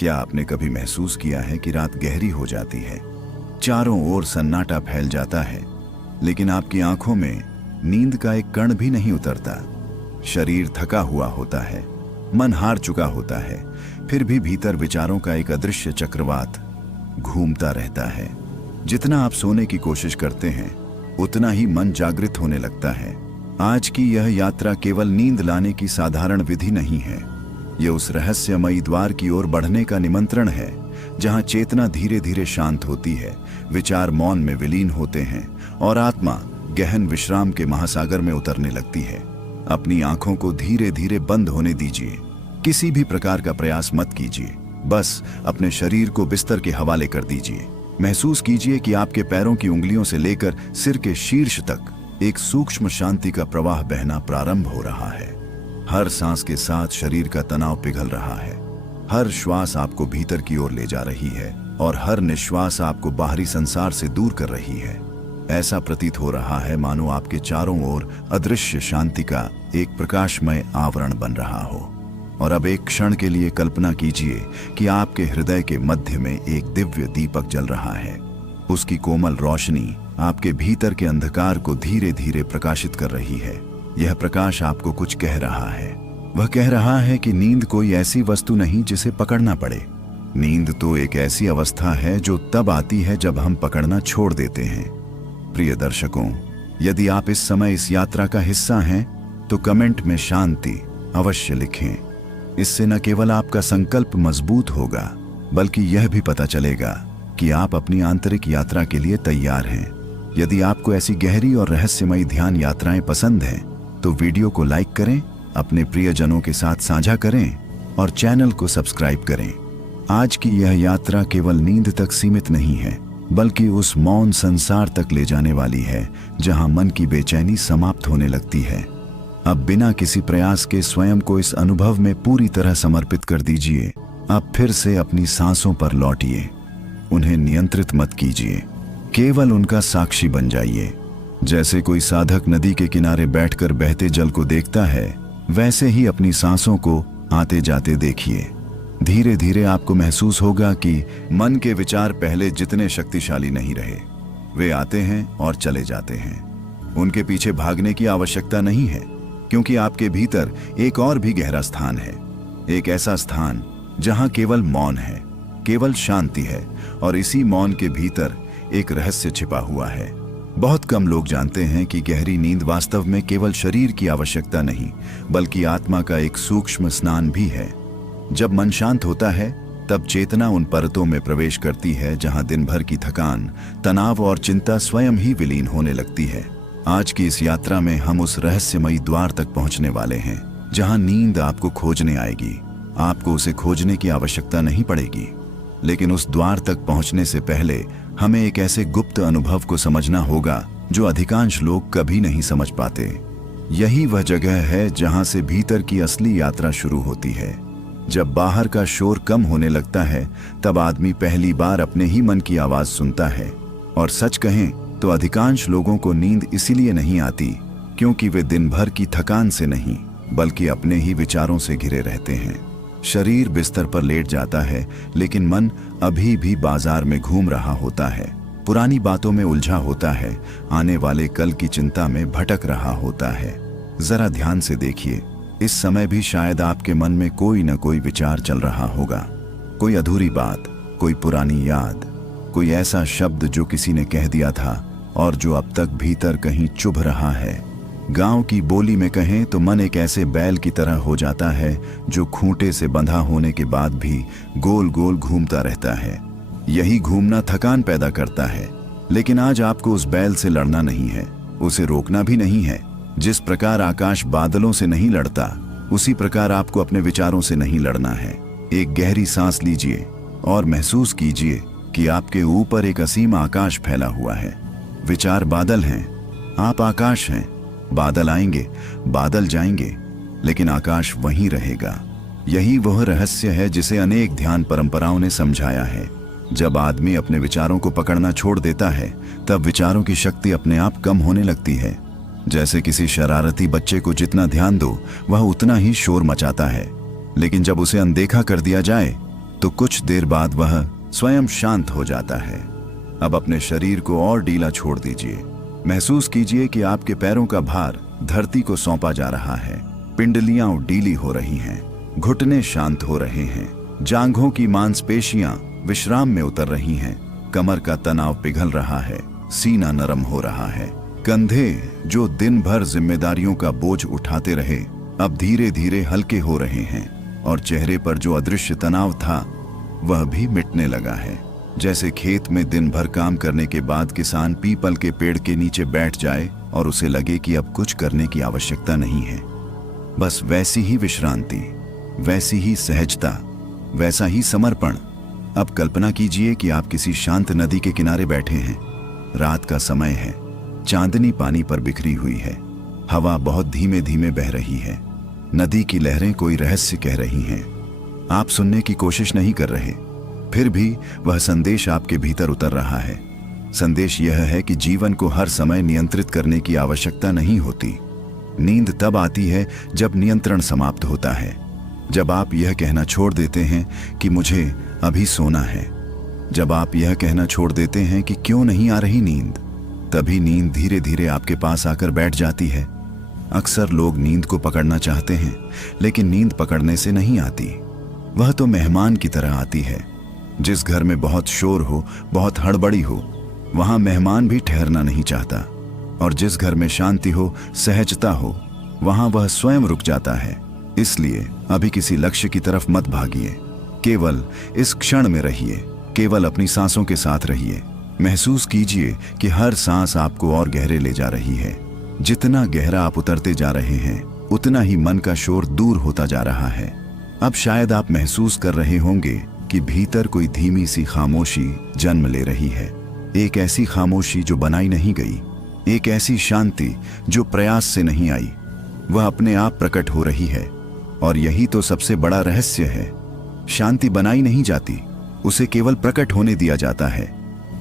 क्या आपने कभी महसूस किया है कि रात गहरी हो जाती है, चारों ओर सन्नाटा फैल जाता है, लेकिन आपकी आंखों में नींद का एक कण भी नहीं उतरता। शरीर थका हुआ होता है, मन हार चुका होता है, फिर भी भीतर विचारों का एक अदृश्य चक्रवात घूमता रहता है। जितना आप सोने की कोशिश करते हैं, उतना ही मन जागृत होने लगता है। आज की यह यात्रा केवल नींद लाने की साधारण विधि नहीं है। यह उस रहस्यमयी द्वार की ओर बढ़ने का निमंत्रण है, जहां चेतना धीरे धीरे शांत होती है, विचार मौन में विलीन होते हैं और आत्मा गहन विश्राम के महासागर में उतरने लगती है। अपनी आंखों को धीरे धीरे बंद होने दीजिए। किसी भी प्रकार का प्रयास मत कीजिए, बस अपने शरीर को बिस्तर के हवाले कर दीजिए। महसूस कीजिए कि आपके पैरों की उंगलियों से लेकर सिर के शीर्ष तक एक सूक्ष्म शांति का प्रवाह बहना प्रारंभ हो रहा है। हर सांस के साथ शरीर का तनाव पिघल रहा है। हर श्वास आपको भीतर की ओर ले जा रही है और हर निश्वास आपको बाहरी संसार से दूर कर रही है। ऐसा प्रतीत हो रहा है मानो आपके चारों ओर अदृश्य शांति का एक प्रकाशमय आवरण बन रहा हो। और अब एक क्षण के लिए कल्पना कीजिए कि आपके हृदय के मध्य में एक दिव्य दीपक जल रहा है। उसकी कोमल रोशनी आपके भीतर के अंधकार को धीरे धीरे प्रकाशित कर रही है। यह प्रकाश आपको कुछ कह रहा है। वह कह रहा है कि नींद कोई ऐसी वस्तु नहीं जिसे पकड़ना पड़े। नींद तो एक ऐसी अवस्था है जो तब आती है जब हम पकड़ना छोड़ देते हैं। प्रिय दर्शकों, यदि आप इस समय इस यात्रा का हिस्सा हैं, तो कमेंट में शांति अवश्य लिखें। इससे न केवल आपका संकल्प मजबूत होगा, बल्कि यह भी पता चलेगा कि आप अपनी आंतरिक यात्रा के लिए तैयार हैं। यदि आपको ऐसी गहरी और रहस्यमयी ध्यान यात्राएं पसंद हैं, तो वीडियो को लाइक करें, अपने प्रियजनों के साथ साझा करें और चैनल को सब्सक्राइब करें। आज की यह यात्रा केवल नींद तक सीमित नहीं है, बल्कि उस मौन संसार तक ले जाने वाली है जहां मन की बेचैनी समाप्त होने लगती है। अब बिना किसी प्रयास के स्वयं को इस अनुभव में पूरी तरह समर्पित कर दीजिए। अब फिर से अपनी सांसों पर लौटिए। उन्हें नियंत्रित मत कीजिए, केवल उनका साक्षी बन जाइए। जैसे कोई साधक नदी के किनारे बैठकर बहते जल को देखता है, वैसे ही अपनी सांसों को आते जाते देखिए। धीरे धीरे आपको महसूस होगा कि मन के विचार पहले जितने शक्तिशाली नहीं रहे। वे आते हैं और चले जाते हैं। उनके पीछे भागने की आवश्यकता नहीं है, क्योंकि आपके भीतर एक और भी गहरा स्थान है। एक ऐसा स्थान जहां केवल मौन है, केवल शांति है, और इसी मौन के भीतर एक रहस्य छिपा हुआ है। बहुत कम लोग जानते हैं कि गहरी नींद वास्तव में केवल शरीर की आवश्यकता नहीं, बल्कि आत्मा का एक सूक्ष्म स्नान भी है। जब मन शांत होता है, तब चेतना उन परतों में प्रवेश करती है जहां दिन भर की थकान, तनाव और चिंता स्वयं ही विलीन होने लगती है। आज की इस यात्रा में हम उस रहस्यमयी द्वार तक पहुंचने वाले हैं, जहां नींद आपको खोजने आएगी। आपको उसे खोजने की आवश्यकता नहीं पड़ेगी, लेकिन उस द्वार तक पहुंचने से पहले हमें एक ऐसे गुप्त अनुभव को समझना होगा जो अधिकांश लोग कभी नहीं समझ पाते। यही वह जगह है जहां से भीतर की असली यात्रा शुरू होती है। जब बाहर का शोर कम होने लगता है, तब आदमी पहली बार अपने ही मन की आवाज सुनता है। और सच कहें तो अधिकांश लोगों को नींद इसीलिए नहीं आती क्योंकि वे दिन भर की थकान से नहीं, बल्कि अपने ही विचारों से घिरे रहते हैं। शरीर बिस्तर पर लेट जाता है, लेकिन मन अभी भी बाजार में घूम रहा होता है, पुरानी बातों में उलझा होता है, आने वाले कल की चिंता में भटक रहा होता है। जरा ध्यान से देखिए, इस समय भी शायद आपके मन में कोई न कोई विचार चल रहा होगा। कोई अधूरी बात, कोई पुरानी याद, कोई ऐसा शब्द जो किसी ने कह दिया था और जो अब तक भीतर कहीं चुभ रहा है। गांव की बोली में कहें तो मन एक ऐसे बैल की तरह हो जाता है जो खूंटे से बंधा होने के बाद भी गोल गोल घूमता रहता है। यही घूमना थकान पैदा करता है, लेकिन आज आपको उस बैल से लड़ना नहीं है, उसे रोकना भी नहीं है। जिस प्रकार आकाश बादलों से नहीं लड़ता, उसी प्रकार आपको अपने विचारों से नहीं लड़ना है। एक गहरी सांस लीजिए और महसूस कीजिए कि आपके ऊपर एक असीम आकाश फैला हुआ है। विचार बादल हैं, आप आकाश हैं। बादल आएंगे, बादल जाएंगे, लेकिन आकाश वहीं रहेगा। यही वह रहस्य है जिसे अनेक ध्यान परंपराओं ने समझाया है। जब आदमी अपने विचारों को पकड़ना छोड़ देता है, तब विचारों की शक्ति अपने आप कम होने लगती है। जैसे किसी शरारती बच्चे को जितना ध्यान दो, वह उतना ही शोर मचाता है, लेकिन जब उसे अनदेखा कर दिया जाए, तो कुछ देर बाद वह स्वयं शांत हो जाता है। अब अपने शरीर को और ढीला छोड़ दीजिए। महसूस कीजिए कि आपके पैरों का भार धरती को सौंपा जा रहा है। पिंडलियां ढीली हो रही हैं, घुटने शांत हो रहे हैं, जांघों की मांसपेशियां विश्राम में उतर रही हैं, कमर का तनाव पिघल रहा है, सीना नरम हो रहा है। कंधे जो दिन भर जिम्मेदारियों का बोझ उठाते रहे अब धीरे धीरे हल्के हो रहे हैं और चेहरे पर जो अदृश्य तनाव था वह भी मिटने लगा है। जैसे खेत में दिन भर काम करने के बाद किसान पीपल के पेड़ के नीचे बैठ जाए और उसे लगे कि अब कुछ करने की आवश्यकता नहीं है। बस वैसी ही विश्रांति, वैसी ही सहजता, वैसा ही समर्पण। अब कल्पना कीजिए कि आप किसी शांत नदी के किनारे बैठे हैं। रात का समय है, चांदनी पानी पर बिखरी हुई है, हवा बहुत धीमे धीमे बह रही है, नदी की लहरें कोई रहस्य कह रही हैं। आप सुनने की कोशिश नहीं कर रहे, फिर भी वह संदेश आपके भीतर उतर रहा है। संदेश यह है कि जीवन को हर समय नियंत्रित करने की आवश्यकता नहीं होती। नींद तब आती है जब नियंत्रण समाप्त होता है, जब आप यह कहना छोड़ देते हैं कि मुझे अभी सोना है, जब आप यह कहना छोड़ देते हैं कि क्यों नहीं आ रही नींद, तभी नींद धीरे धीरे आपके पास आकर बैठ जाती है। अक्सर लोग नींद को पकड़ना चाहते हैं, लेकिन नींद पकड़ने से नहीं आती। वह तो मेहमान की तरह आती है। जिस घर में बहुत शोर हो, बहुत हड़बड़ी हो, वहां मेहमान भी ठहरना नहीं चाहता, और जिस घर में शांति हो, सहजता हो, वहां वह स्वयं रुक जाता है। इसलिए अभी किसी लक्ष्य की तरफ मत भागिए, केवल इस क्षण में रहिए, केवल अपनी सांसों के साथ रहिए। महसूस कीजिए कि हर सांस आपको और गहरे ले जा रही है। जितना गहरा आप उतरते जा रहे हैं, उतना ही मन का शोर दूर होता जा रहा है। अब शायद आप महसूस कर रहे होंगे कि भीतर कोई धीमी सी खामोशी जन्म ले रही है। एक ऐसी खामोशी जो बनाई नहीं गई, एक ऐसी शांति जो प्रयास से नहीं आई, वह अपने आप प्रकट हो रही है। और यही तो सबसे बड़ा रहस्य है। शांति बनाई नहीं जाती, उसे केवल प्रकट होने दिया जाता है।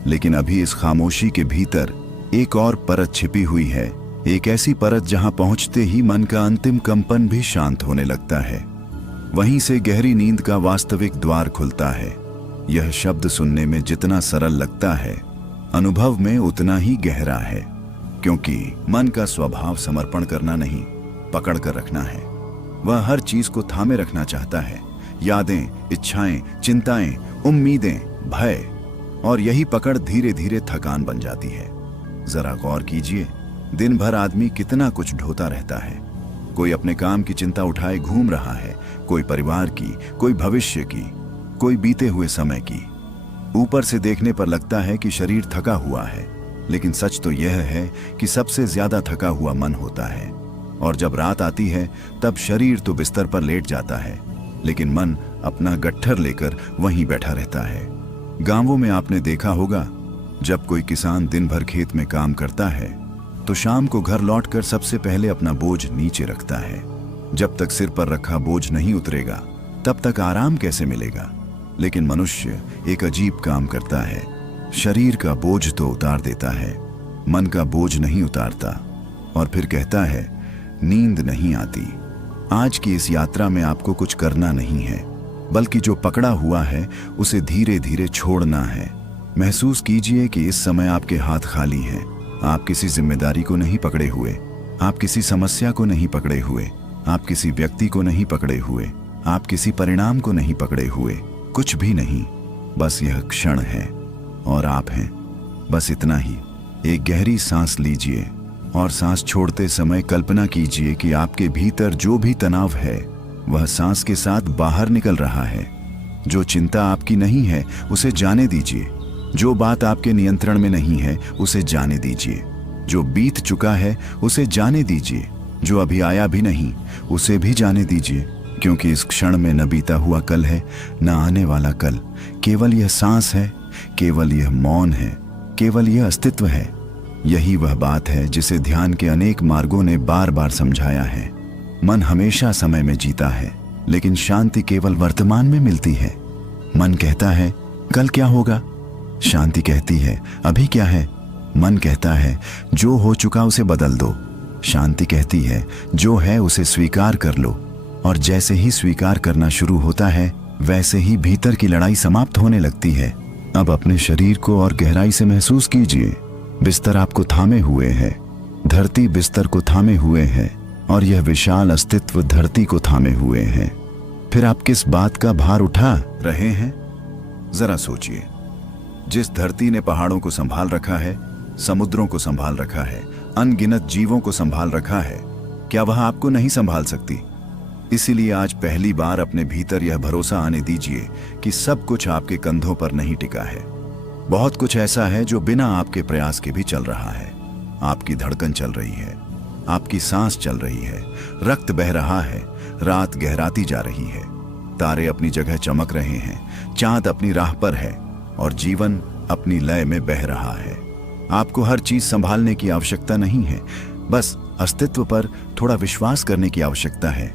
लेकिन अभी इस खामोशी के भीतर एक और परत छिपी हुई है, एक ऐसी परत जहां पहुंचते ही मन का अंतिम कंपन भी शांत होने लगता है। वहीं से गहरी नींद का वास्तविक द्वार खुलता है। यह शब्द सुनने में जितना सरल लगता है, अनुभव में उतना ही गहरा है, क्योंकि मन का स्वभाव समर्पण करना नहीं, पकड़ कर रखना है। वह हर चीज को थामे रखना चाहता है, यादें, इच्छाएं, चिंताएं, उम्मीदें, भय, और यही पकड़ धीरे धीरे थकान बन जाती है। जरा गौर कीजिए, दिन भर आदमी कितना कुछ ढोता रहता है। कोई अपने काम की चिंता उठाए घूम रहा है, कोई परिवार की, कोई भविष्य की, कोई बीते हुए समय की। ऊपर से देखने पर लगता है कि शरीर थका हुआ है, लेकिन सच तो यह है कि सबसे ज्यादा थका हुआ मन होता है। और जब रात आती है तब शरीर तो बिस्तर पर लेट जाता है, लेकिन मन अपना गट्ठर लेकर वहीं बैठा रहता है। गांवों में आपने देखा होगा, जब कोई किसान दिन भर खेत में काम करता है तो शाम को घर लौटकर सबसे पहले अपना बोझ नीचे रखता है। जब तक सिर पर रखा बोझ नहीं उतरेगा तब तक आराम कैसे मिलेगा। लेकिन मनुष्य एक अजीब काम करता है, शरीर का बोझ तो उतार देता है, मन का बोझ नहीं उतारता, और फिर कहता है नींद नहीं आती। आज की इस यात्रा में आपको कुछ करना नहीं है, बल्कि जो पकड़ा हुआ है उसे धीरे धीरे छोड़ना है। महसूस कीजिए कि इस समय आपके हाथ खाली हैं। आप किसी जिम्मेदारी को नहीं पकड़े हुए, आप किसी समस्या को नहीं पकड़े हुए, आप किसी व्यक्ति को नहीं पकड़े हुए, आप किसी परिणाम को नहीं पकड़े हुए, कुछ भी नहीं। बस यह क्षण है और आप हैं, बस इतना ही। एक गहरी सांस लीजिए और सांस छोड़ते समय कल्पना कीजिए कि आपके भीतर जो भी तनाव है वह सांस के साथ बाहर निकल रहा है। जो चिंता आपकी नहीं है उसे जाने दीजिए, जो बात आपके नियंत्रण में नहीं है उसे जाने दीजिए, जो बीत चुका है उसे जाने दीजिए, जो अभी आया भी नहीं उसे भी जाने दीजिए, क्योंकि इस क्षण में न बीता हुआ कल है, न आने वाला कल। केवल यह सांस है, केवल यह मौन है, केवल यह अस्तित्व है। यही वह बात है जिसे ध्यान के अनेक मार्गों ने बार बार समझाया है। मन हमेशा समय में जीता है, लेकिन शांति केवल वर्तमान में मिलती है। मन कहता है कल क्या होगा, शांति कहती है अभी क्या है। मन कहता है जो हो चुका उसे बदल दो, शांति कहती है जो है उसे स्वीकार कर लो। और जैसे ही स्वीकार करना शुरू होता है, वैसे ही भीतर की लड़ाई समाप्त होने लगती है। अब अपने शरीर को और गहराई से महसूस कीजिए। बिस्तर आपको थामे हुए है, धरती बिस्तर को थामे हुए है और यह विशाल अस्तित्व धरती को थामे हुए है। फिर आप किस बात का भार उठा रहे हैं? जरा सोचिए। जिस धरती ने पहाड़ों को संभाल रखा है, समुद्रों को संभाल रखा है, अनगिनत जीवों को संभाल रखा है, क्या वह आपको नहीं संभाल सकती? इसीलिए आज पहली बार अपने भीतर यह भरोसा आने दीजिए कि सब कुछ आपके कंधों पर नहीं टिका है। बहुत कुछ ऐसा है जो बिना आपके प्रयास के भी चल रहा है। आपकी धड़कन चल रही है, आपकी सांस चल रही है, रक्त बह रहा है, रात गहराती जा रही है, तारे अपनी जगह चमक रहे हैं, चांद अपनी राह पर है और जीवन अपनी लय में बह रहा है। आपको हर चीज संभालने की आवश्यकता नहीं है, बस अस्तित्व पर थोड़ा विश्वास करने की आवश्यकता है।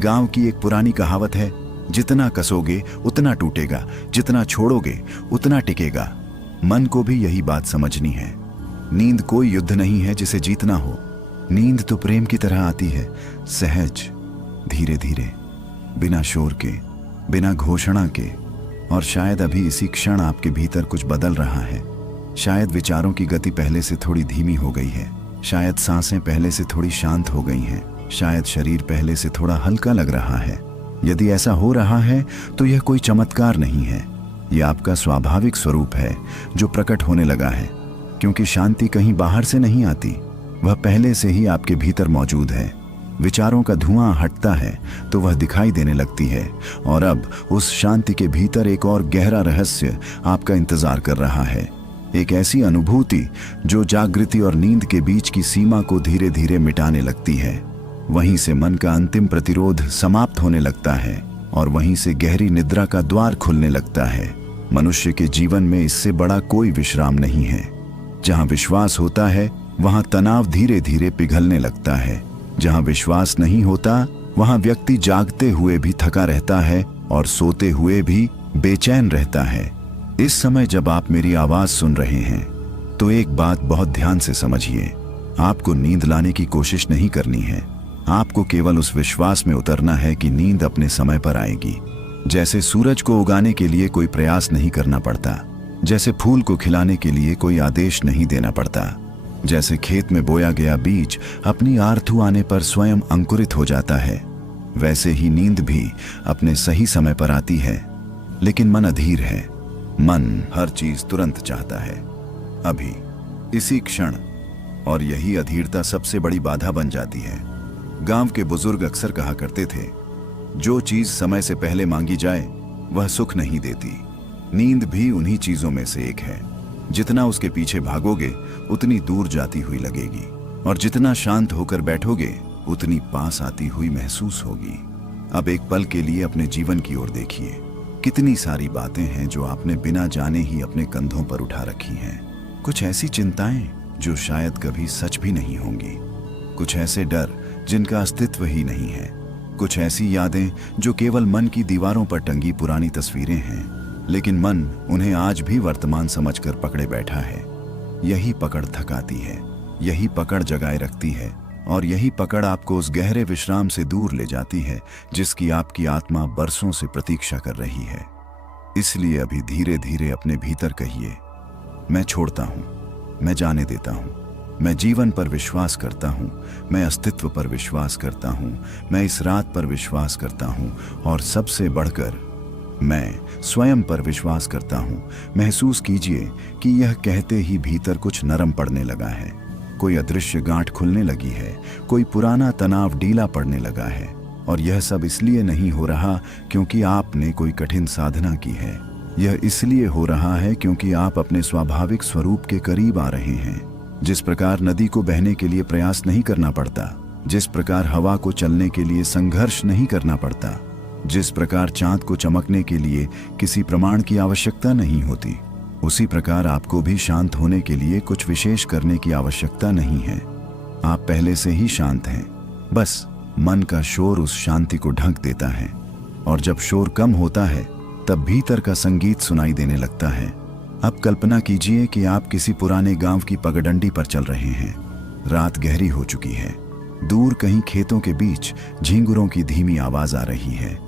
गांव की एक पुरानी कहावत है, जितना कसोगे उतना टूटेगा, जितना छोड़ोगे उतना टिकेगा। मन को भी यही बात समझनी है। नींद कोई युद्ध नहीं है जिसे जीतना हो। नींद तो प्रेम की तरह आती है, सहज, धीरे धीरे, बिना शोर के, बिना घोषणा के। और शायद अभी इसी क्षण आपके भीतर कुछ बदल रहा है। शायद विचारों की गति पहले से थोड़ी धीमी हो गई है, शायद सांसें पहले से थोड़ी शांत हो गई हैं, शायद शरीर पहले से थोड़ा हल्का लग रहा है। यदि ऐसा हो रहा है तो यह कोई चमत्कार नहीं है, यह आपका स्वाभाविक स्वरूप है जो प्रकट होने लगा है। क्योंकि शांति कहीं बाहर से नहीं आती, वह पहले से ही आपके भीतर मौजूद है। विचारों का धुआं हटता है तो वह दिखाई देने लगती है और अब उस शांति के भीतर एक और गहरा रहस्य आपका इंतजार कर रहा है। एक ऐसी अनुभूति जो जागृति और नींद के बीच की सीमा को धीरे धीरे मिटाने लगती है। वहीं से मन का अंतिम प्रतिरोध समाप्त होने लगता है और वहीं से गहरी निद्रा का द्वार खुलने लगता है। मनुष्य के जीवन में इससे बड़ा कोई विश्राम नहीं है। जहां विश्वास होता है वहां तनाव धीरे धीरे पिघलने लगता है। जहां विश्वास नहीं होता वहां व्यक्ति जागते हुए भी थका रहता है और सोते हुए भी बेचैन रहता है। इस समय जब आप मेरी आवाज सुन रहे हैं तो एक बात बहुत ध्यान से समझिए। आपको नींद लाने की कोशिश नहीं करनी है, आपको केवल उस विश्वास में उतरना है कि नींद अपने समय पर आएगी। जैसे सूरज को उगाने के लिए कोई प्रयास नहीं करना पड़ता, जैसे फूल को खिलाने के लिए कोई आदेश नहीं देना पड़ता, जैसे खेत में बोया गया बीज अपनी आरथू आने पर स्वयं अंकुरित हो जाता है, वैसे ही नींद भी अपने सही समय पर आती है। लेकिन मन अधीर है। मन हर चीज तुरंत चाहता है, अभी, इसी क्षण। और यही अधीरता सबसे बड़ी बाधा बन जाती है। गांव के बुजुर्ग अक्सर कहा करते थे, जो चीज समय से पहले मांगी जाए वह सुख नहीं देती। नींद भी उन्हीं चीजों में से एक है। जितना उसके पीछे भागोगे उतनी दूर जाती हुई लगेगी और जितना शांत होकर बैठोगे उतनी पास आती हुई महसूस होगी। अब एक पल के लिए अपने जीवन की ओर देखिए। कितनी सारी बातें हैं जो आपने बिना जाने ही अपने कंधों पर उठा रखी हैं। कुछ ऐसी चिंताएं जो शायद कभी सच भी नहीं होंगी, कुछ ऐसे डर जिनका अस्तित्व ही नहीं है, कुछ ऐसी यादें जो केवल मन की दीवारों पर टंगी पुरानी तस्वीरें हैं, लेकिन मन उन्हें आज भी वर्तमान समझकर पकड़े बैठा है। यही पकड़ थकाती है, यही पकड़ जगाए रखती है और यही पकड़ आपको उस गहरे विश्राम से दूर ले जाती है जिसकी आपकी आत्मा बरसों से प्रतीक्षा कर रही है। इसलिए अभी धीरे धीरे अपने भीतर कहिए, मैं छोड़ता हूं, मैं जाने देता हूं, मैं जीवन पर विश्वास करता हूं, मैं अस्तित्व पर विश्वास करता हूं, मैं इस रात पर विश्वास करता हूं और सबसे बढ़कर मैं स्वयं पर विश्वास करता हूं। महसूस कीजिए कि यह कहते ही भीतर कुछ नरम पड़ने लगा है, कोई अदृश्य गांठ खुलने लगी है, कोई पुराना तनाव ढीला पड़ने लगा है। और यह सब इसलिए नहीं हो रहा क्योंकि आपने कोई कठिन साधना की है, यह इसलिए हो रहा है क्योंकि आप अपने स्वाभाविक स्वरूप के करीब आ रहे हैं। जिस प्रकार नदी को बहने के लिए प्रयास नहीं करना पड़ता, जिस प्रकार हवा को चलने के लिए संघर्ष नहीं करना पड़ता, जिस प्रकार चांद को चमकने के लिए किसी प्रमाण की आवश्यकता नहीं होती, उसी प्रकार आपको भी शांत होने के लिए कुछ विशेष करने की आवश्यकता नहीं है। आप पहले से ही शांत हैं, बस मन का शोर उस शांति को ढक देता है। और जब शोर कम होता है तब भीतर का संगीत सुनाई देने लगता है। अब कल्पना कीजिए कि आप किसी पुराने गांव की पगडंडी पर चल रहे हैं। रात गहरी हो चुकी है, दूर कहीं खेतों के बीच झींगुरों की धीमी आवाज आ रही है।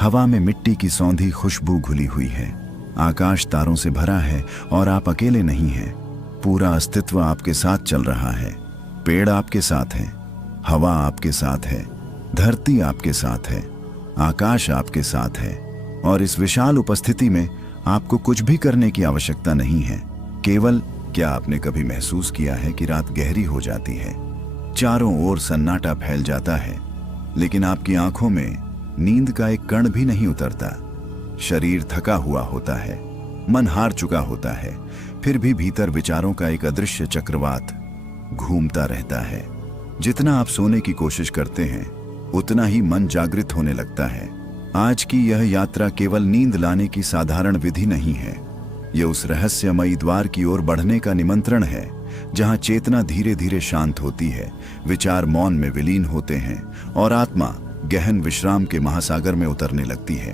हवा में मिट्टी की सौंधी खुशबू घुली हुई है। आकाश तारों से भरा है और आप अकेले नहीं हैं। पूरा अस्तित्व आपके साथ चल रहा है। पेड़ आपके साथ हैं, हवा आपके साथ है, धरती आपके साथ है, आकाश आपके साथ है। और इस विशाल उपस्थिति में आपको कुछ भी करने की आवश्यकता नहीं है। केवल क्या आपने कभी महसूस किया है कि रात गहरी हो जाती है, चारों ओर सन्नाटा फैल जाता है, लेकिन आपकी आंखों में नींद का एक कण भी नहीं उतरता। शरीर थका हुआ होता है, मन हार चुका होता है, फिर भी भीतर विचारों का एक अदृश्य चक्रवात घूमता रहता है। जितना आप सोने की कोशिश करते हैं उतना ही मन जागृत होने लगता है। आज की यह यात्रा केवल नींद लाने की साधारण विधि नहीं है। यह उस रहस्यमयी द्वार की ओर बढ़ने का निमंत्रण है जहां चेतना धीरे धीरे शांत होती है, विचार मौन में विलीन होते हैं और आत्मा गहन विश्राम के महासागर में उतरने लगती है।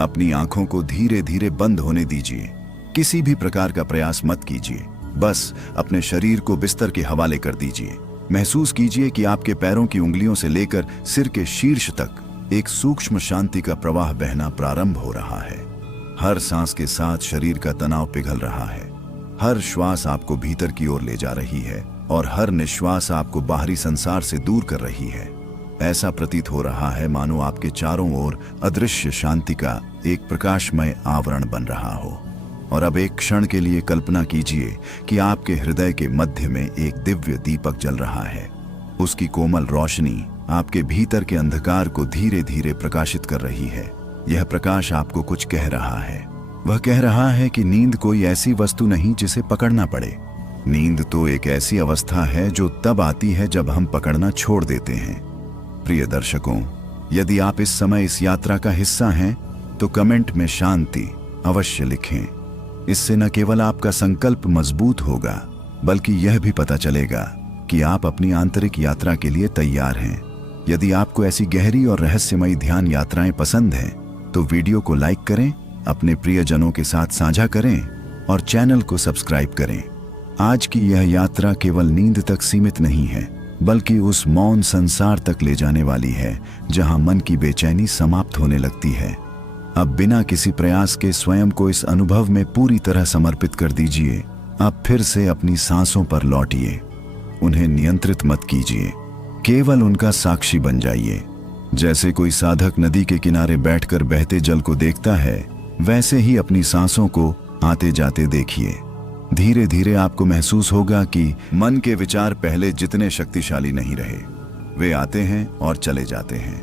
अपनी आंखों को धीरे धीरे बंद होने दीजिए। किसी भी प्रकार का प्रयास मत कीजिए, बस अपने शरीर को बिस्तर के हवाले कर दीजिए। महसूस कीजिए कि आपके पैरों की उंगलियों से लेकर सिर के शीर्ष तक एक सूक्ष्म शांति का प्रवाह बहना प्रारंभ हो रहा है। हर सांस के साथ शरीर का तनाव पिघल रहा है। हर श्वास आपको भीतर की ओर ले जा रही है और हर निश्वास आपको बाहरी संसार से दूर कर रही है। ऐसा प्रतीत हो रहा है मानो आपके चारों ओर अदृश्य शांति का एक प्रकाशमय आवरण बन रहा हो। और अब एक क्षण के लिए कल्पना कीजिए कि आपके हृदय के मध्य में एक दिव्य दीपक जल रहा है। उसकी कोमल रोशनी आपके भीतर के अंधकार को धीरे धीरे प्रकाशित कर रही है। यह प्रकाश आपको कुछ कह रहा है। वह कह रहा है कि नींद कोई ऐसी वस्तु नहीं जिसे पकड़ना पड़े। नींद तो एक ऐसी अवस्था है जो तब आती है जब हम पकड़ना छोड़ देते हैं। प्रिय दर्शकों, यदि आप इस समय इस यात्रा का हिस्सा हैं तो कमेंट में शांति अवश्य लिखें। इससे न केवल आपका संकल्प मजबूत होगा बल्कि यह भी पता चलेगा कि आप अपनी आंतरिक यात्रा के लिए तैयार हैं। यदि आपको ऐसी गहरी और रहस्यमयी ध्यान यात्राएं पसंद हैं तो वीडियो को लाइक करें, अपने प्रियजनों के साथ साझा करें और चैनल को सब्सक्राइब करें। आज की यह यात्रा केवल नींद तक सीमित नहीं है बल्कि उस मौन संसार तक ले जाने वाली है जहां मन की बेचैनी समाप्त होने लगती है। अब बिना किसी प्रयास के स्वयं को इस अनुभव में पूरी तरह समर्पित कर दीजिए। अब फिर से अपनी सांसों पर लौटिए। उन्हें नियंत्रित मत कीजिए, केवल उनका साक्षी बन जाइए। जैसे कोई साधक नदी के किनारे बैठकर बहते जल को देखता है, वैसे ही अपनी सांसों को आते जाते देखिए। धीरे धीरे आपको महसूस होगा कि मन के विचार पहले जितने शक्तिशाली नहीं रहे। वे आते हैं और चले जाते हैं।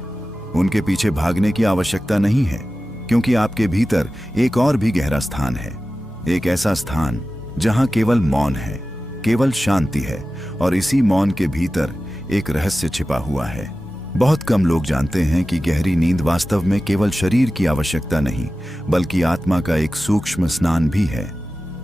उनके पीछे भागने की आवश्यकता नहीं है, क्योंकि आपके भीतर एक और भी गहरा स्थान है। एक ऐसा स्थान जहां केवल मौन है, केवल शांति है और इसी मौन के भीतर एक रहस्य छिपा हुआ है। बहुत कम लोग जानते हैं कि गहरी नींद वास्तव में केवल शरीर की आवश्यकता नहीं बल्कि आत्मा का एक सूक्ष्म स्नान भी है।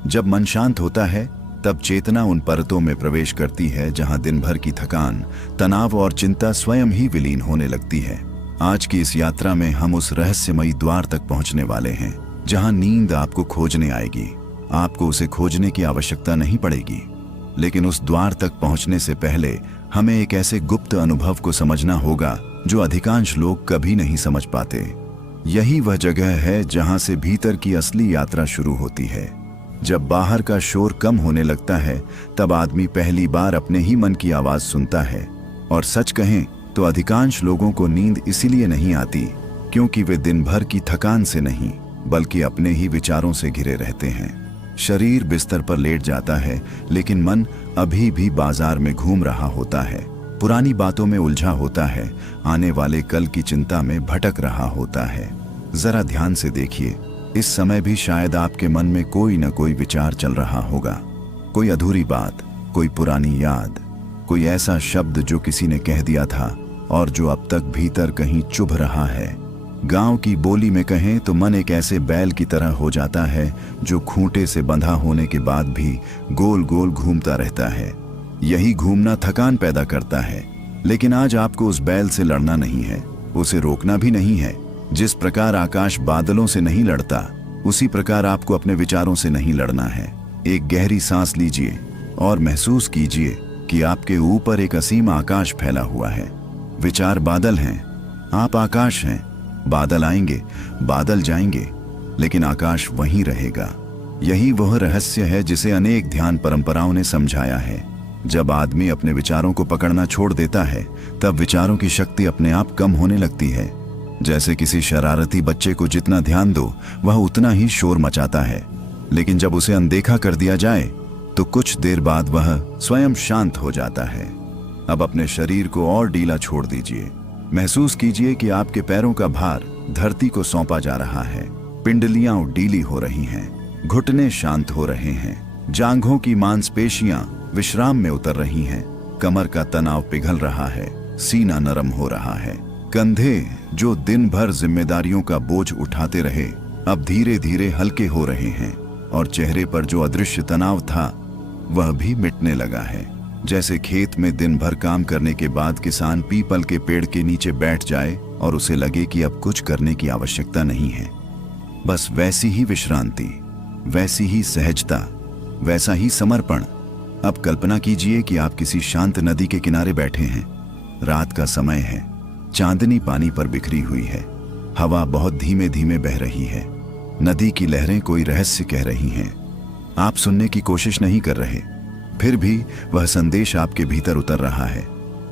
जब मन शांत होता है तब चेतना उन परतों में प्रवेश करती है जहां दिन भर की थकान, तनाव और चिंता स्वयं ही विलीन होने लगती है। आज की इस यात्रा में हम उस रहस्यमयी द्वार तक पहुंचने वाले हैं जहां नींद आपको खोजने आएगी। आपको उसे खोजने की आवश्यकता नहीं पड़ेगी, लेकिन उस द्वार तक पहुंचने से पहले हमें एक ऐसे गुप्त अनुभव को समझना होगा जो अधिकांश लोग कभी नहीं समझ पाते। यही वह जगह है जहां से भीतर की असली यात्रा शुरू होती है। जब बाहर का शोर कम होने लगता है तब आदमी पहली बार अपने ही मन की आवाज सुनता है। और सच कहें तो अधिकांश लोगों को नींद इसीलिए नहीं आती क्योंकि वे दिन भर की थकान से नहीं बल्कि अपने ही विचारों से घिरे रहते हैं। शरीर बिस्तर पर लेट जाता है लेकिन मन अभी भी बाजार में घूम रहा होता है, पुरानी बातों में उलझा होता है, आने वाले कल की चिंता में भटक रहा होता है। जरा ध्यान से देखिए, इस समय भी शायद आपके मन में कोई न कोई विचार चल रहा होगा। कोई अधूरी बात, कोई पुरानी याद, कोई ऐसा शब्द जो किसी ने कह दिया था और जो अब तक भीतर कहीं चुभ रहा है। गांव की बोली में कहें तो मन एक ऐसे बैल की तरह हो जाता है जो खूंटे से बंधा होने के बाद भी गोल गोल घूमता रहता है। यही घूमना थकान पैदा करता है, लेकिन आज आपको उस बैल से लड़ना नहीं है, उसे रोकना भी नहीं है। जिस प्रकार आकाश बादलों से नहीं लड़ता, उसी प्रकार आपको अपने विचारों से नहीं लड़ना है। एक गहरी सांस लीजिए और महसूस कीजिए कि आपके ऊपर एक असीम आकाश फैला हुआ है। विचार बादल हैं, आप आकाश हैं। बादल आएंगे, बादल जाएंगे, लेकिन आकाश वहीं रहेगा। यही वह रहस्य है जिसे अनेक ध्यान परंपराओं ने समझाया है। जब आदमी अपने विचारों को पकड़ना छोड़ देता है, तब विचारों की शक्ति अपने आप कम होने लगती है। जैसे किसी शरारती बच्चे को जितना ध्यान दो, वह उतना ही शोर मचाता है, लेकिन जब उसे अनदेखा कर दिया जाए तो कुछ देर बाद वह स्वयं शांत हो जाता है। अब अपने शरीर को और ढीला छोड़ दीजिए। महसूस कीजिए कि आपके पैरों का भार धरती को सौंपा जा रहा है। पिंडलियां ढीली हो रही हैं, घुटने शांत हो रहे हैं, जांघों की मांसपेशियां विश्राम में उतर रही हैं, कमर का तनाव पिघल रहा है, सीना नरम हो रहा है। कंधे जो दिन भर जिम्मेदारियों का बोझ उठाते रहे, अब धीरे धीरे हल्के हो रहे हैं, और चेहरे पर जो अदृश्य तनाव था वह भी मिटने लगा है। जैसे खेत में दिन भर काम करने के बाद किसान पीपल के पेड़ के नीचे बैठ जाए और उसे लगे कि अब कुछ करने की आवश्यकता नहीं है। बस वैसी ही विश्रांति, वैसी ही सहजता, वैसा ही समर्पण। अब कल्पना कीजिए कि आप किसी शांत नदी के किनारे बैठे हैं। रात का समय है, चांदनी पानी पर बिखरी हुई है, हवा बहुत धीमे धीमे बह रही है, नदी की लहरें कोई रहस्य कह रही हैं। आप सुनने की कोशिश नहीं कर रहे, फिर भी वह संदेश आपके भीतर उतर रहा है।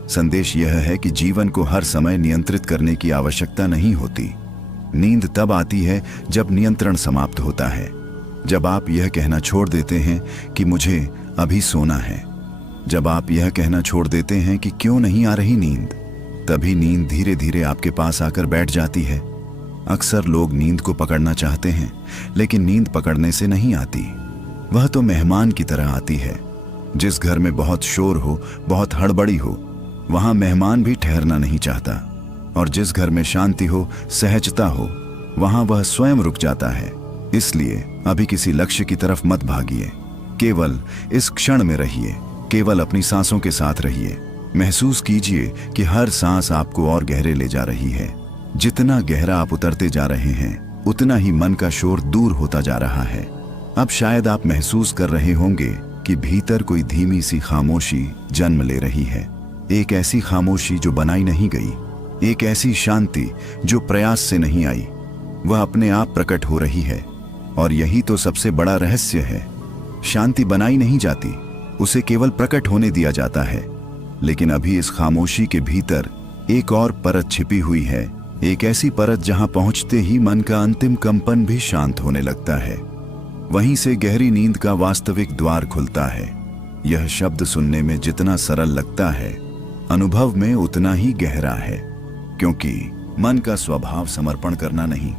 संदेश यह है कि जीवन को हर समय नियंत्रित करने की आवश्यकता नहीं होती। नींद तब आती है जब नियंत्रण समाप्त होता है, जब आप यह कहना छोड़ देते हैं कि मुझे अभी सोना है, जब आप यह कहना छोड़ देते हैं कि क्यों नहीं आ रही नींद, तभी नींद धीरे धीरे आपके पास आकर बैठ जाती है। अक्सर लोग नींद को पकड़ना चाहते हैं, लेकिन नींद पकड़ने से नहीं आती। वह तो मेहमान की तरह आती है। जिस घर में बहुत शोर हो, बहुत हड़बड़ी हो, वहां मेहमान भी ठहरना नहीं चाहता, और जिस घर में शांति हो, सहजता हो, वहां वह स्वयं रुक जाता है। इसलिए अभी किसी लक्ष्य की तरफ मत भागिए, केवल इस क्षण में रहिए, केवल अपनी सांसों के साथ रहिए। महसूस कीजिए कि हर सांस आपको और गहरे ले जा रही है। जितना गहरा आप उतरते जा रहे हैं, उतना ही मन का शोर दूर होता जा रहा है। अब शायद आप महसूस कर रहे होंगे कि भीतर कोई धीमी सी खामोशी जन्म ले रही है। एक ऐसी खामोशी जो बनाई नहीं गई, एक ऐसी शांति जो प्रयास से नहीं आई, वह अपने आप प्रकट हो रही है। और यही तो सबसे बड़ा रहस्य है। शांति बनाई नहीं जाती, उसे केवल प्रकट होने दिया जाता है। लेकिन अभी इस खामोशी के भीतर एक और परत छिपी हुई है, एक ऐसी परत जहां पहुंचते ही मन का अंतिम कंपन भी शांत होने लगता है। वहीं से गहरी नींद का वास्तविक द्वार खुलता है। यह शब्द सुनने में जितना सरल लगता है, अनुभव में उतना ही गहरा है, क्योंकि मन का स्वभाव समर्पण करना नहीं,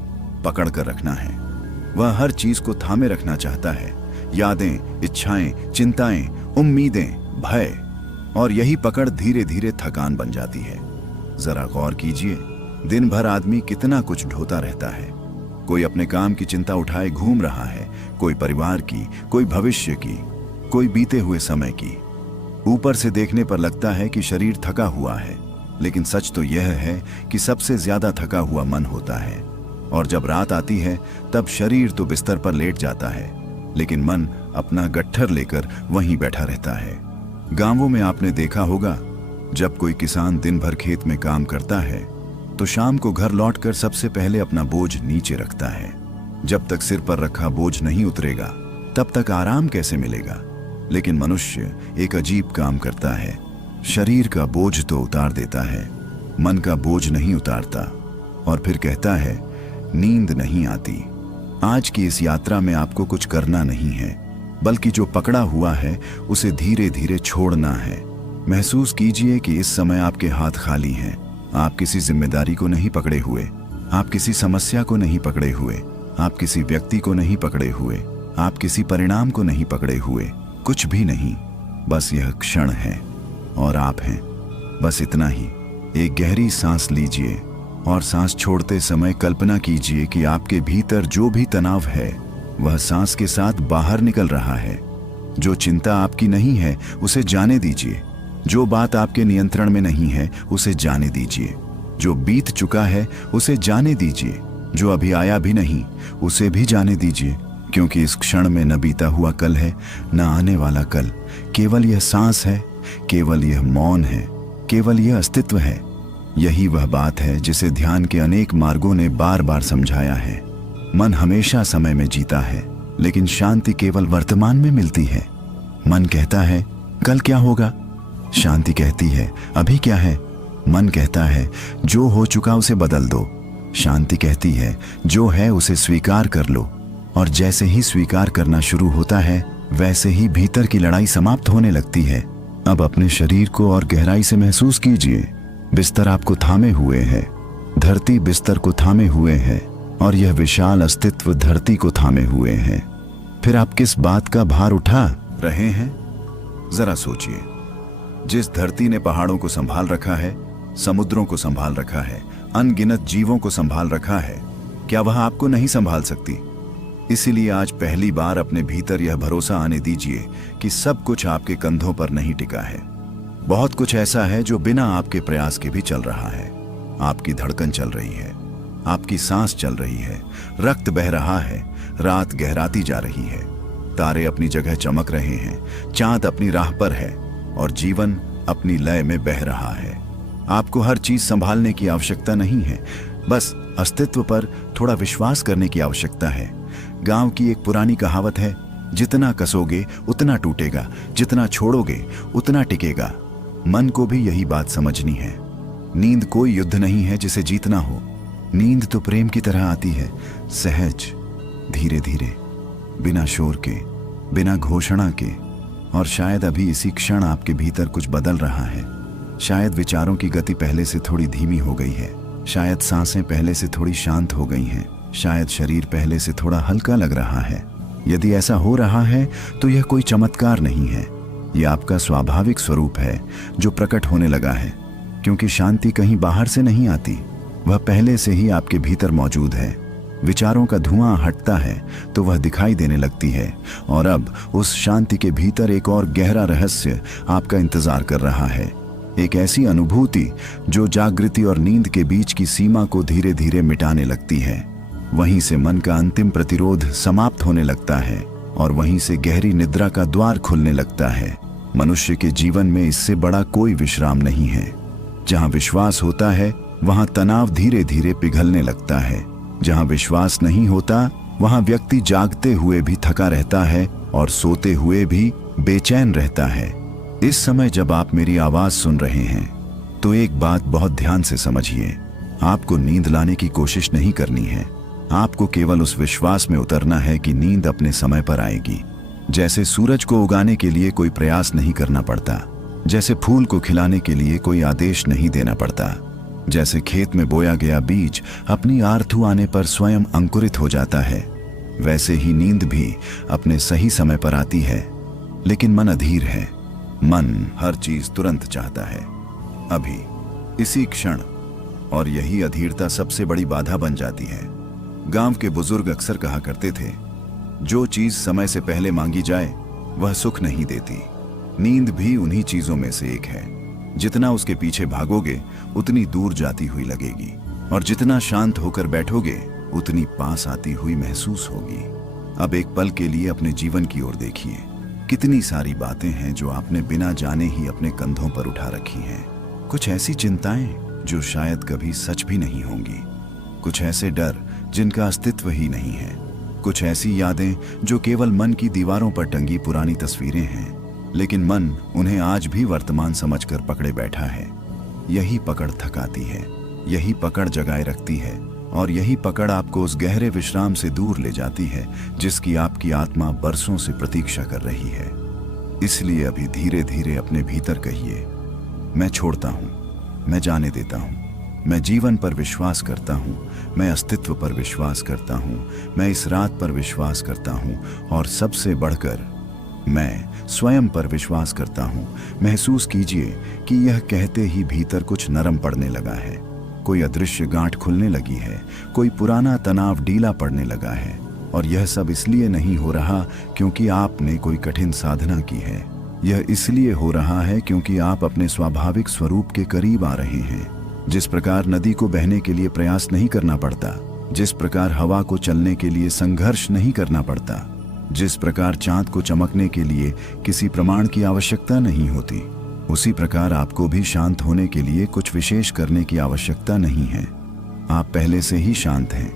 पकड़ कर रखना है। वह हर चीज को थामे रखना चाहता है, यादें, इच्छाएं, चिंताएं, उम्मीदें, भय, और यही पकड़ धीरे धीरे थकान बन जाती है। जरा गौर कीजिए, दिन भर आदमी कितना कुछ ढोता रहता है। कोई अपने काम की चिंता उठाए घूम रहा है, कोई परिवार की, कोई भविष्य की, कोई बीते हुए समय की। ऊपर से देखने पर लगता है कि शरीर थका हुआ है, लेकिन सच तो यह है कि सबसे ज्यादा थका हुआ मन होता है। और जब रात आती है, तब शरीर तो बिस्तर पर लेट जाता है, लेकिन मन अपना गट्ठर लेकर वहीं बैठा रहता है। गांवों में आपने देखा होगा, जब कोई किसान दिन भर खेत में काम करता है, तो शाम को घर लौटकर सबसे पहले अपना बोझ नीचे रखता है। जब तक सिर पर रखा बोझ नहीं उतरेगा, तब तक आराम कैसे मिलेगा। लेकिन मनुष्य एक अजीब काम करता है, शरीर का बोझ तो उतार देता है, मन का बोझ नहीं उतारता, और फिर कहता है नींद नहीं आती। आज की इस यात्रा में आपको कुछ करना नहीं है, बल्कि जो पकड़ा हुआ है उसे धीरे धीरे छोड़ना है। महसूस कीजिए कि इस समय आपके हाथ खाली हैं। आप किसी जिम्मेदारी को नहीं पकड़े हुए, आप किसी समस्या को नहीं पकड़े हुए, आप किसी व्यक्ति को नहीं पकड़े हुए, आप किसी परिणाम को नहीं पकड़े हुए, कुछ भी नहीं। बस यह क्षण है और आप हैं, बस इतना ही। एक गहरी सांस लीजिए और सांस छोड़ते समय कल्पना कीजिए कि आपके भीतर जो भी तनाव है वह सांस के साथ बाहर निकल रहा है। जो चिंता आपकी नहीं है उसे जाने दीजिए, जो बात आपके नियंत्रण में नहीं है उसे जाने दीजिए, जो बीत चुका है उसे जाने दीजिए, जो अभी आया भी नहीं उसे भी जाने दीजिए, क्योंकि इस क्षण में न बीता हुआ कल है, न आने वाला कल। केवल यह सांस है, केवल यह मौन है, केवल यह अस्तित्व है। यही वह बात है जिसे ध्यान के अनेक मार्गों ने बार बार समझाया है। मन हमेशा समय में जीता है, लेकिन शांति केवल वर्तमान में मिलती है। मन कहता है कल क्या होगा, शांति कहती है अभी क्या है। मन कहता है जो हो चुका उसे बदल दो, शांति कहती है जो है उसे स्वीकार कर लो। और जैसे ही स्वीकार करना शुरू होता है, वैसे ही भीतर की लड़ाई समाप्त होने लगती है। अब अपने शरीर को और गहराई से महसूस कीजिए। बिस्तर आपको थामे हुए है, धरती बिस्तर को थामे हुए है, और यह विशाल अस्तित्व धरती को थामे हुए है। फिर आप किस बात का भार उठा रहे हैं? जरा सोचिए। जिस धरती ने पहाड़ों को संभाल रखा है, समुद्रों को संभाल रखा है, अनगिनत जीवों को संभाल रखा है, क्या वह आपको नहीं संभाल सकती? इसीलिए आज पहली बार अपने भीतर यह भरोसा आने दीजिए कि सब कुछ आपके कंधों पर नहीं टिका है। बहुत कुछ ऐसा है जो बिना आपके प्रयास के भी चल रहा है। आपकी धड़कन चल रही है, आपकी सांस चल रही है, रक्त बह रहा है, रात गहराती जा रही है, तारे अपनी जगह चमक रहे हैं, चांद अपनी राह पर है, और जीवन अपनी लय में बह रहा है। आपको हर चीज संभालने की आवश्यकता नहीं है, बस अस्तित्व पर थोड़ा विश्वास करने की आवश्यकता है। गांव की एक पुरानी कहावत है, जितना कसोगे उतना टूटेगा, जितना छोड़ोगे उतना टिकेगा। मन को भी यही बात समझनी है। नींद कोई युद्ध नहीं है जिसे जीतना हो। नींद तो प्रेम की तरह आती है, सहज, धीरे धीरे, बिना शोर के, बिना घोषणा के। और शायद अभी इसी क्षण आपके भीतर कुछ बदल रहा है। शायद विचारों की गति पहले से थोड़ी धीमी हो गई है, शायद सांसें पहले से थोड़ी शांत हो गई हैं, शायद शरीर पहले से थोड़ा हल्का लग रहा है। यदि ऐसा हो रहा है तो यह कोई चमत्कार नहीं है, यह आपका स्वाभाविक स्वरूप है जो प्रकट होने लगा है। क्योंकि शांति कहीं बाहर से नहीं आती, वह पहले से ही आपके भीतर मौजूद है। विचारों का धुआं हटता है तो वह दिखाई देने लगती है, और अब उस शांति के भीतर एक और गहरा रहस्य आपका इंतजार कर रहा है। एक ऐसी अनुभूति जो जागृति और नींद के बीच की सीमा को धीरे धीरे मिटाने लगती है। वहीं से मन का अंतिम प्रतिरोध समाप्त होने लगता है, और वहीं से गहरी निद्रा का द्वार खुलने लगता है। मनुष्य के जीवन में इससे बड़ा कोई विश्राम नहीं है। जहां विश्वास होता है वहां तनाव धीरे धीरे पिघलने लगता है। जहां विश्वास नहीं होता वहां व्यक्ति जागते हुए भी थका रहता है और सोते हुए भी बेचैन रहता है। इस समय जब आप मेरी आवाज सुन रहे हैं तो एक बात बहुत ध्यान से समझिए। आपको नींद लाने की कोशिश नहीं करनी है, आपको केवल उस विश्वास में उतरना है कि नींद अपने समय पर आएगी। जैसे सूरज को उगाने के लिए कोई प्रयास नहीं करना पड़ता, जैसे फूल को खिलाने के लिए कोई आदेश नहीं देना पड़ता, जैसे खेत में बोया गया बीज अपनी आरथू आने पर स्वयं अंकुरित हो जाता है, वैसे ही नींद भी अपने सही समय पर आती है। लेकिन मन अधीर है। मन हर चीज तुरंत चाहता है, अभी, इसी क्षण, और यही अधीरता सबसे बड़ी बाधा बन जाती है। गांव के बुजुर्ग अक्सर कहा करते थे, जो चीज समय से पहले मांगी जाए वह सुख नहीं देती। नींद भी उन्हीं चीजों में से एक है। जितना उसके पीछे भागोगे उतनी दूर जाती हुई लगेगी, और जितना शांत होकर बैठोगे उतनी पास आती हुई महसूस होगी। अब एक पल के लिए अपने जीवन की ओर देखिए। कितनी सारी बातें हैं जो आपने बिना जाने ही अपने कंधों पर उठा रखी हैं। कुछ ऐसी चिंताएं जो शायद कभी सच भी नहीं होंगी, कुछ ऐसे डर जिनका अस्तित्व ही नहीं है, कुछ ऐसी यादें जो केवल मन की दीवारों पर टंगी पुरानी तस्वीरें हैं। लेकिन मन उन्हें आज भी वर्तमान समझकर पकड़े बैठा है। यही पकड़ थकाती है, यही पकड़ जगाए रखती है, और यही पकड़ आपको उस गहरे विश्राम से दूर ले जाती है जिसकी आपकी आत्मा बरसों से प्रतीक्षा कर रही है। इसलिए अभी धीरे धीरे अपने भीतर कहिए, मैं छोड़ता हूं, मैं जाने देता हूं, मैं जीवन पर विश्वास करता हूं, मैं अस्तित्व पर विश्वास करता हूं, मैं इस रात पर विश्वास करता हूं, और सबसे बढ़कर मैं स्वयं पर विश्वास करता हूं। महसूस कीजिए कि यह कहते ही भीतर कुछ नरम पड़ने लगा है, कोई अदृश्य गांठ खुलने लगी है, कोई पुराना तनाव ढीला पड़ने लगा है। और यह सब इसलिए नहीं हो रहा क्योंकि आपने कोई कठिन साधना की है, यह इसलिए हो रहा है क्योंकि आप अपने स्वाभाविक स्वरूप के करीब आ रहे हैं। जिस प्रकार नदी को बहने के लिए प्रयास नहीं करना पड़ता, जिस प्रकार हवा को चलने के लिए संघर्ष नहीं करना पड़ता, जिस प्रकार चांद को चमकने के लिए किसी प्रमाण की आवश्यकता नहीं होती, उसी प्रकार आपको भी शांत होने के लिए कुछ विशेष करने की आवश्यकता नहीं है। आप पहले से ही शांत हैं।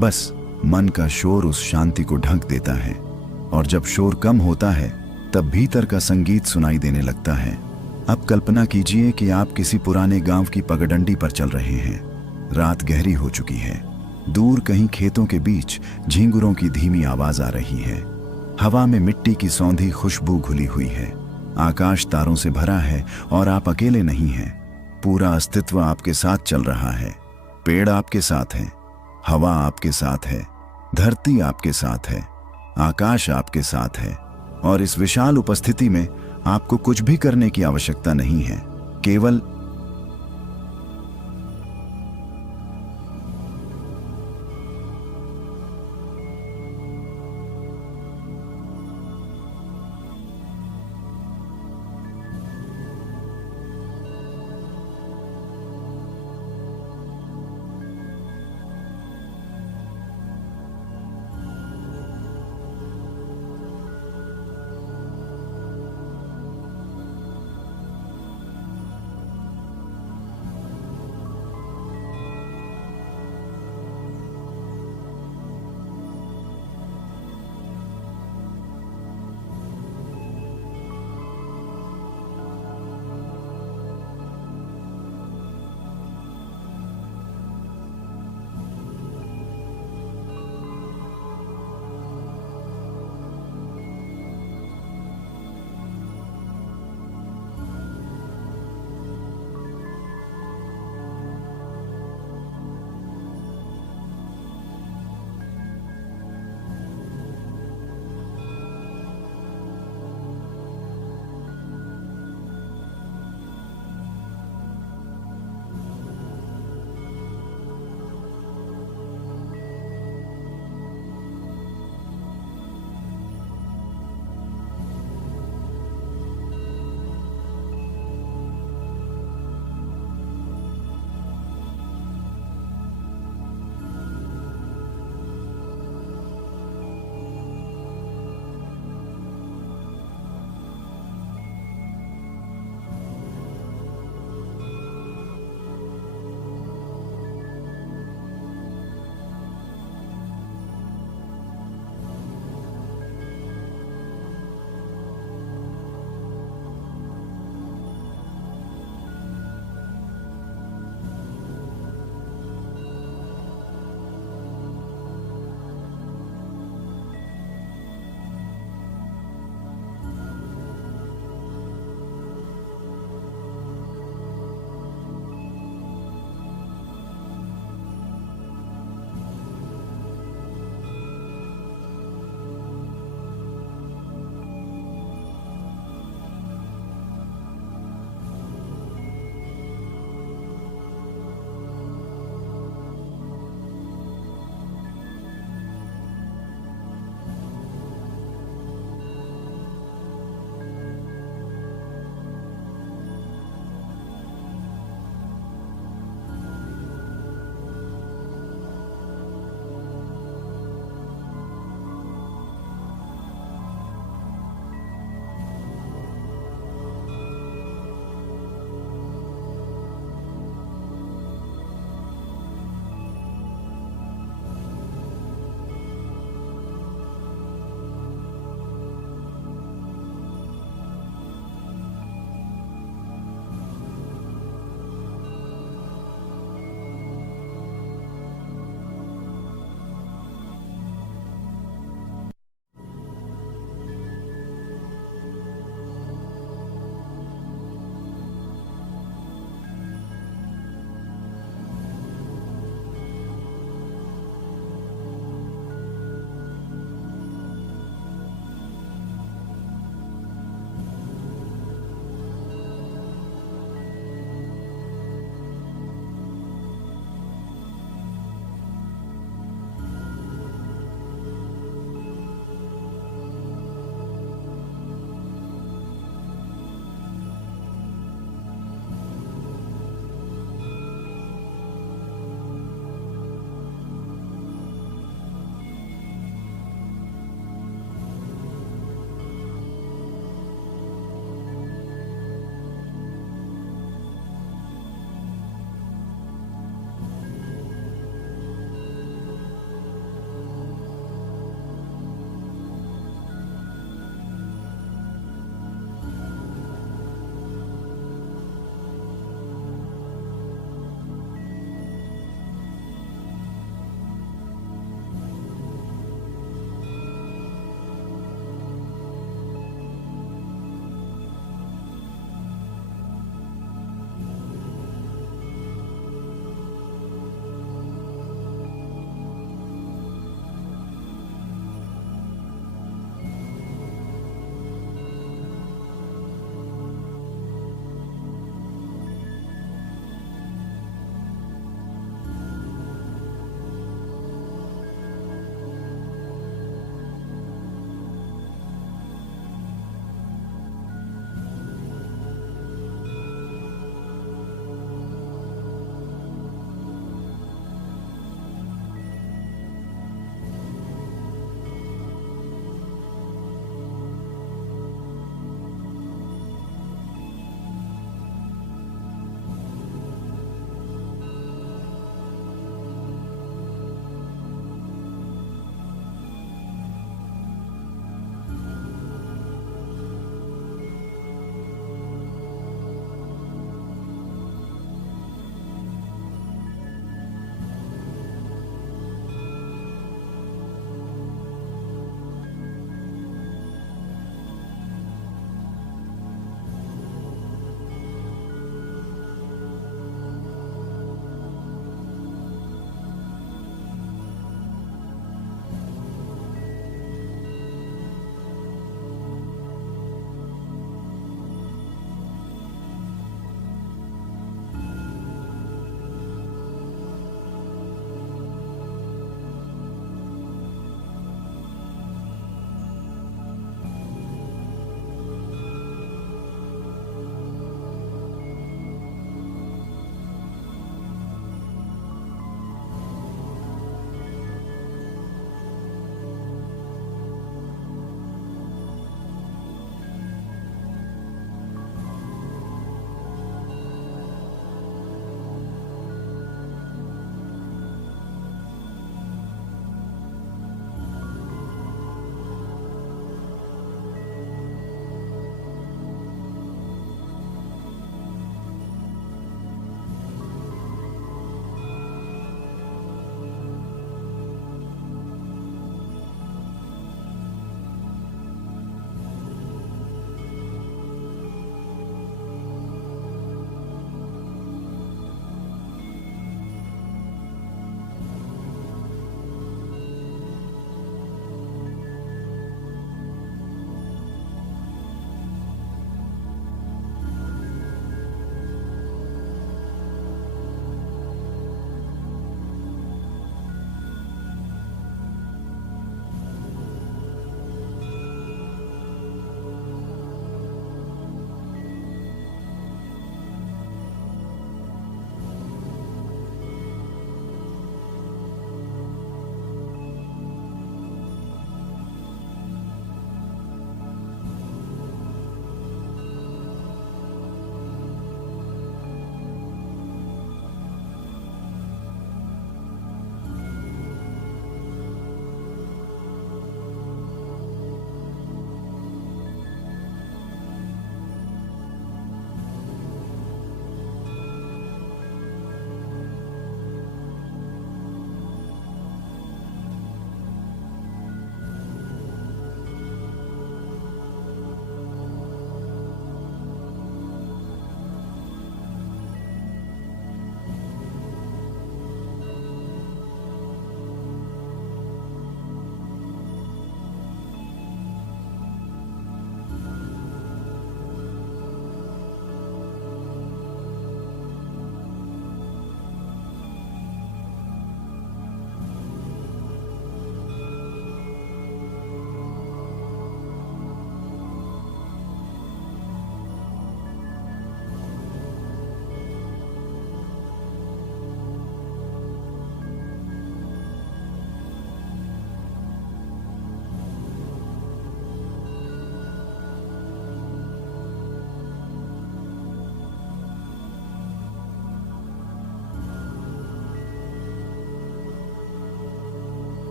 बस मन का शोर उस शांति को ढक देता है, और जब शोर कम होता है तब भीतर का संगीत सुनाई देने लगता है। अब कल्पना कीजिए कि आप किसी पुराने गांव की पगडंडी पर चल रहे हैं। रात गहरी हो चुकी है। दूर कहीं खेतों के बीच झींगुरों की धीमी आवाज आ रही है। हवा में मिट्टी की सौंधी खुशबू घुली हुई है। आकाश तारों से भरा है और आप अकेले नहीं हैं। पूरा अस्तित्व आपके साथ चल रहा है। पेड़ आपके साथ हैं, हवा आपके साथ है, धरती आपके साथ है, आकाश आपके साथ है, और इस विशाल उपस्थिति में आपको कुछ भी करने की आवश्यकता नहीं है। केवल